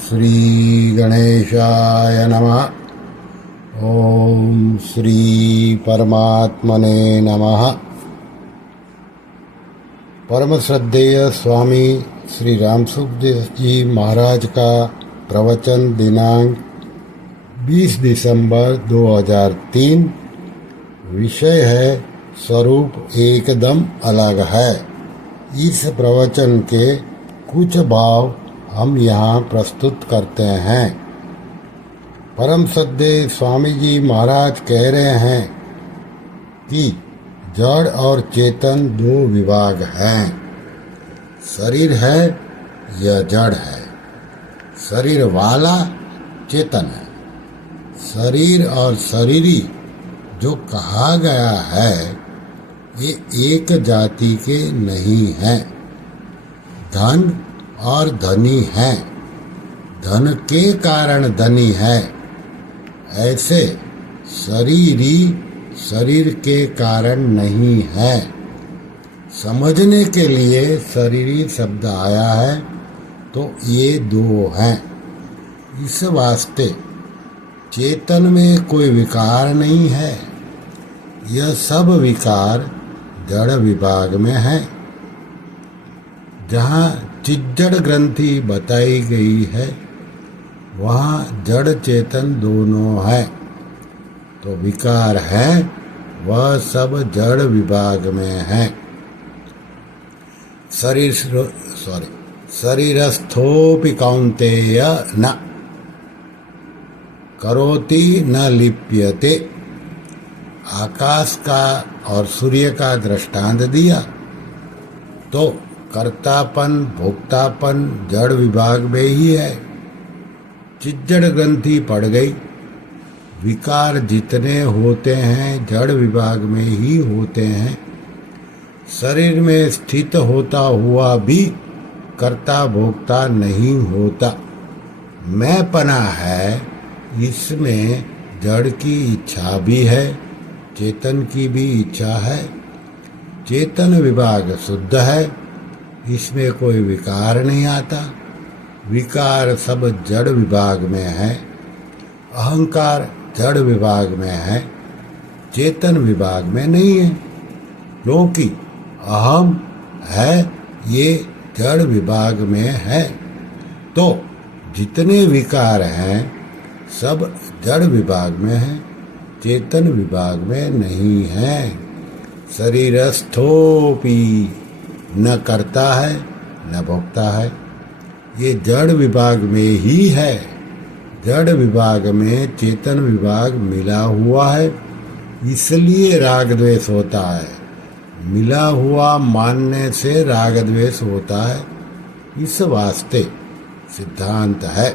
श्री गणेशाय नमः। ओम श्री परमात्मने नमः। परम श्रद्धेय स्वामी श्री रामसुखदेव जी महाराज का प्रवचन दिनांक 20 दिसंबर 2003। विषय है स्वरूप एकदम अलग है। इस प्रवचन के कुछ भाव हम यहाँ प्रस्तुत करते हैं। परम श्रद्धेय स्वामी जी महाराज कह रहे हैं कि जड़ और चेतन दो विभाग हैं। शरीर है यह जड़ है, शरीर वाला चेतन है। शरीर और शरीरी जो कहा गया है ये एक जाति के नहीं हैं। धन और धनी है, धन के कारण धनी है। ऐसे शरीरी शरीर के कारण नहीं है। समझने के लिए शरीरी शब्द आया है तो ये दो हैं। इस वास्ते चेतन में कोई विकार नहीं है। यह सब विकार जड़ विभाग में है। जहाँ चिज्जड़ ग्रंथि बताई गई है वहाँ जड़ चेतन दोनों है। तो विकार है वह सब जड़ विभाग में है। शरीरस्थोपि कौन्तेय न करोति न लिप्यते। आकाश का और सूर्य का दृष्टांत दिया तो कर्तापन भोक्तापन जड़ विभाग में ही है। चिज्जड़ ग्रंथि पड़ गई। विकार जितने होते हैं जड़ विभाग में ही होते हैं। शरीर में स्थित होता हुआ भी कर्ता भोक्ता नहीं होता। मैंपना है, इसमें जड़ की इच्छा भी है, चेतन की भी इच्छा है। चेतन विभाग शुद्ध है, इसमें कोई विकार नहीं आता। विकार सब जड़ विभाग में है। अहंकार जड़ विभाग में है, चेतन विभाग में नहीं है। क्योंकि अहम है ये जड़ विभाग में है। तो जितने विकार हैं सब जड़ विभाग में है, चेतन विभाग में नहीं है। शरीरस्थोपि न करता है न भोगता है, ये जड़ विभाग में ही है। जड़ विभाग में चेतन विभाग मिला हुआ है, इसलिए राग द्वेष होता है। मिला हुआ मानने से राग द्वेष होता है। इस वास्ते सिद्धांत है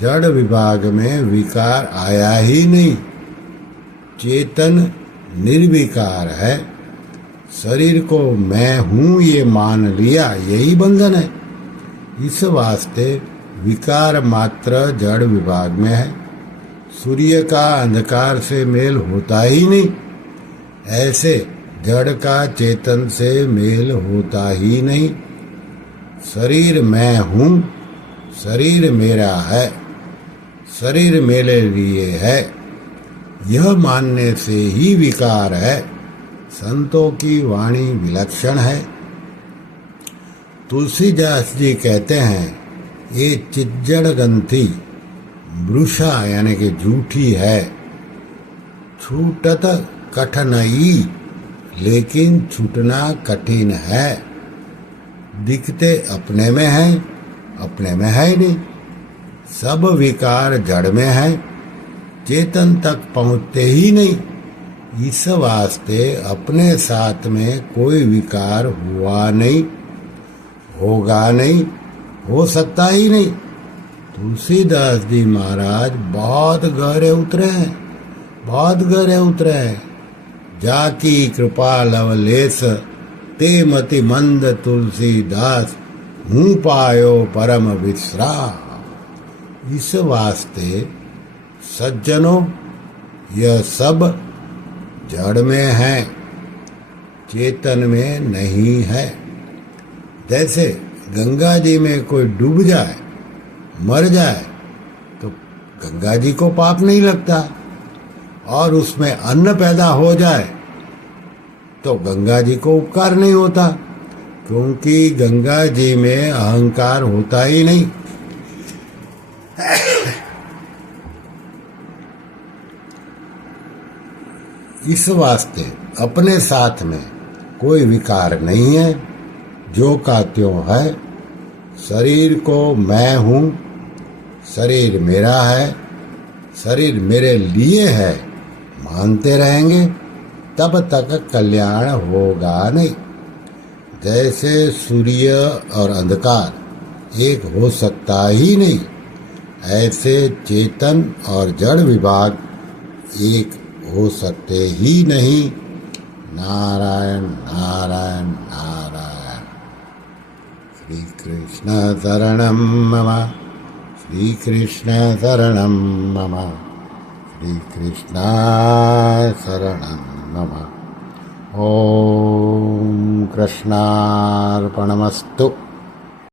जड़ विभाग में विकार आया ही नहीं। चेतन निर्विकार है। शरीर को मैं हूँ ये मान लिया, यही बंधन है। इस वास्ते विकार मात्र जड़ विभाग में है। सूर्य का अंधकार से मेल होता ही नहीं। ऐसे जड़ का चेतन से मेल होता ही नहीं। शरीर मैं हूँ, शरीर मेरा है, शरीर मेरे लिए है, यह मानने से ही विकार है। संतों की वाणी विलक्षण है। तुलसीदास जी कहते हैं ये चिज्जड़ ग्रंथि मृषा यानी कि झूठी है। छूटत कठिनाई लेकिन छूटना कठिन है। दिखते अपने में है, अपने में है ही नहीं। सब विकार जड़ में है, चेतन तक पहुँचते ही नहीं। इस वास्ते अपने साथ में कोई विकार हुआ नहीं, होगा नहीं, हो सकता ही नहीं। तुलसीदास जी महाराज बहुत गहरे उतरे हैं, बहुत गहरे उतरे हैं। जाकी कृपा लवलेस ते मति मंद तुलसीदास हूँ पायो परम विश्राम। इस वास्ते सज्जनों यह सब जड़ में है, चेतन में नहीं है। जैसे गंगा जी में कोई डूब जाए मर जाए तो गंगा जी को पाप नहीं लगता, और उसमें अन्न पैदा हो जाए तो गंगा जी को उपकार नहीं होता, क्योंकि गंगा जी में अहंकार होता ही नहीं। इस वास्ते अपने साथ में कोई विकार नहीं है, जो का त्यों है। शरीर को मैं हूँ, शरीर मेरा है, शरीर मेरे लिए है मानते रहेंगे तब तक कल्याण होगा नहीं। जैसे सूर्य और अंधकार एक हो सकता ही नहीं, ऐसे चेतन और जड़ विभाग एक हो सकते ही नहीं। नारायण नारायण नारायण। श्री कृष्ण शरणं मम, श्री कृष्ण शरणं मम, श्री कृष्ण शरणं मम। ओम कृष्णार्पणमस्तु।